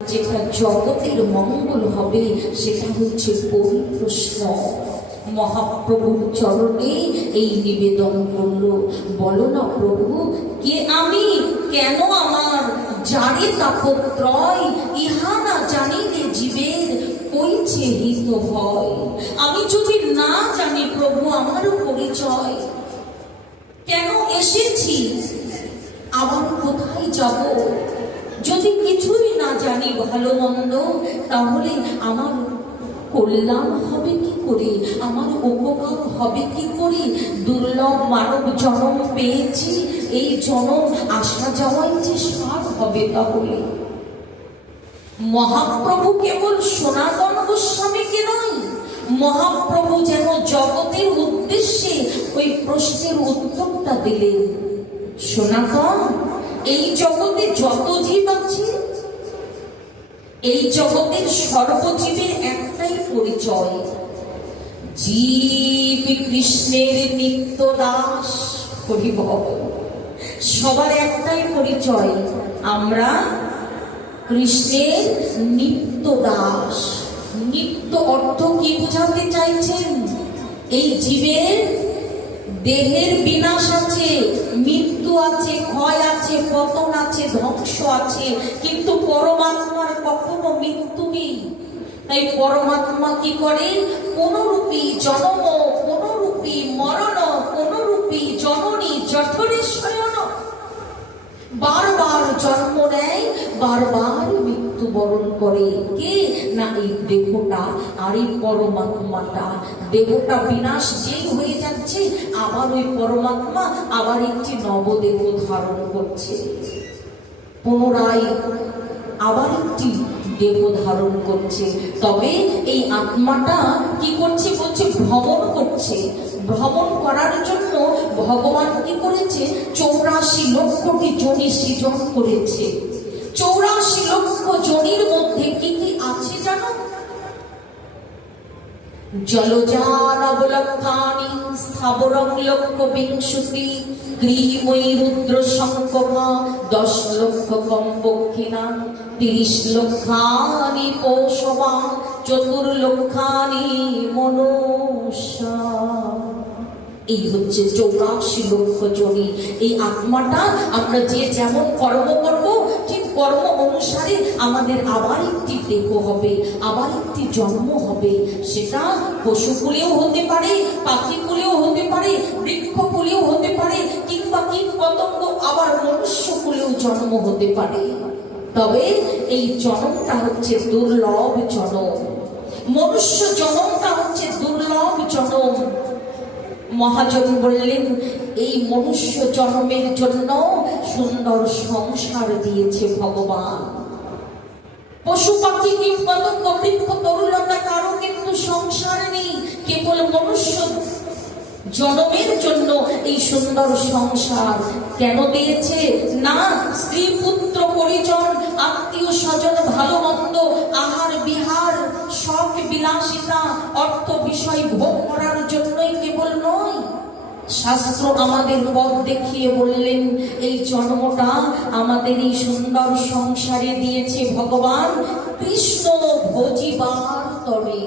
যেটা জগতের মঙ্গল হবে সেটা হচ্ছে পরিপ্রশ্ন। মহাপ্রভুর চরণে এই নিবেদন করলো, বলো না প্রভু, কে আমি, কেন আমার, যারে তাপত্রয়, ইহা না জানিলে জীবের কইছে হিত হয়। আমি যদি না জানি প্রভু আমারও পরিচয়, কেন এসেছি, আবার কোথায় যাব, যদি কিছুই না জানি ভালো মন্দ, তাহলে আমার কল্যাণ হবে কি করে, আমার উপকার হবে কি করে? দুর্লভ মানব জন্ম পেয়েছি, এই জন্ম আসা যাওয়াই যে সার হবে। তাহলে মহাপ্রভু কেবল সনাতন গোস্বামীকে নয়, মহাপ্রভু যেন জগতের উদ্দেশ্যে ওই প্রশ্নের উত্তরটা দিলেন। সনাতন, এই জগতে যত জীব আছে, এই জগতের সর্বজীবের একটাই পরিচয়, জীব কৃষ্ণের নিত্য দাস। সবার একটাই পরিচয়, আমরা কৃষ্ণের নিত্য দাস। নিত্য অর্থ কি বোঝাতে চাইছেন? এই জীবের দেহের বিনাশ আছে, মৃত্যু আছে, ক্ষয় আছে, পতন আছে, ধ্বংস আছে, কিন্তু পরমাত্মার কখনো মৃত্যু নেই। তাই পরমাত্মা কি করে? কোনরূপী জন্ম, কোনরূপী মরণ, কোনরূপী জননী জঠরে শয়ন। বারবার জন্ম নেয়, বারবার মৃত্যুবরণ করে। কে না? এই দেহটা আর এই পরমাত্মাটা। দেহটা বিনাশ যেই হয়ে যাচ্ছে, আবার ওই পরমাত্মা আবার একটি নবদেহ ধারণ করছে, পুনরায় আবার একটি দেহ ধারণ করছে। তবে এই আত্মাটা কি করছে? বলছে ভ্রমণ করছে। ভ্রমণ করার জন্য ভগবান কি করেছে? 84 লক্ষটি যোনি সৃজন করেছে। 84 লক্ষ যোনির মধ্যে কি কি আছে জানো? জলজানবলক্ষানি স্থাবরং লক্ষ বিংশতি, ক্রিময়ী রুদ্র শঙ্কমা 10 লক্ষ কম্পক্ষিণা, 30 লক্ষানি পৌষমা, 4 লক্ষানি মনুষ্যা। এই হচ্ছে 84 লক্ষ যোনি। এই আত্মাটা আমরা যে যেমন কর্ম করব, ঠিক কর্ম অনুসারে আমাদের আবার একটি দেহ হবে, আবার একটি জন্ম হবে। সেটা পশুকুলেও হতে পারে, পাখিকুলেও হতে পারে, বৃক্ষকুলেও হতে পারে, কিংবা কীট পতঙ্গ আবার মনুষ্যকুলেও জন্ম হতে পারে। তবে এই জন্মটা হচ্ছে দুর্লভ জন্ম। মনুষ্য জন্মটা হচ্ছে দুর্লভ জন্ম। মহাজন বললেন, এই মনুষ্য জন্মের জন্য সুন্দর সংসার দিয়েছে ভগবান। পশু পাখি কীট পতঙ্গ বৃক্ষ তরুলতা কারো কিন্তু সংসার নেই, কেবল মনুষ্য জন্মের জন্য এই সুন্দর সংসার কেন দিয়েছে? না স্ত্রী পুত্র পরিজন আত্মীয় স্বজন ভালো মন্দ আহার বিহার শখ বিলাসিতা অর্থ বিষয় ভোগ করার জন্যই কেবল নয়। শাস্ত্র আমাদের পথ দেখিয়ে বললেন, এই জন্মটা আমাদের এই সুন্দর সংসারে দিয়েছে ভগবান কৃষ্ণ ভজিবার তরে।